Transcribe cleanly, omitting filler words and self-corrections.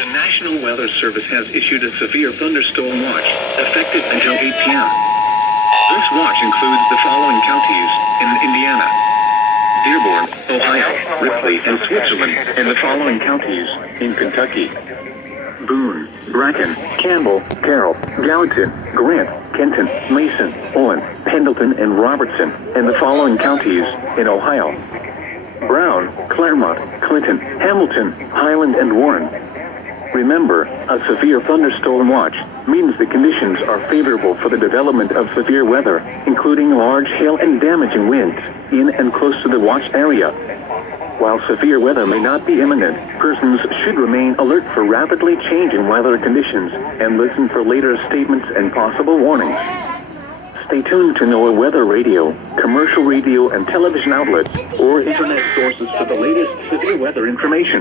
The National Weather Service has issued a severe thunderstorm watch, effective until 8 p.m. This watch includes the following counties in Indiana: Dearborn, Ohio, Ripley, and Switzerland, and the following counties in Kentucky: Boone, Bracken, Campbell, Carroll, Gallatin, Grant, Kenton, Mason, Owen, Pendleton, and Robertson, and the following counties in Ohio: Brown, Claremont, Clinton, Hamilton, Highland, and Warren. Remember, a severe thunderstorm watch means the conditions are favorable for the development of severe weather, including large hail and damaging winds, in and close to the watch area. While severe weather may not be imminent, persons should remain alert for rapidly changing weather conditions and listen for later statements and possible warnings. Stay tuned to NOAA weather radio, commercial radio and television outlets, or internet sources for the latest severe weather information.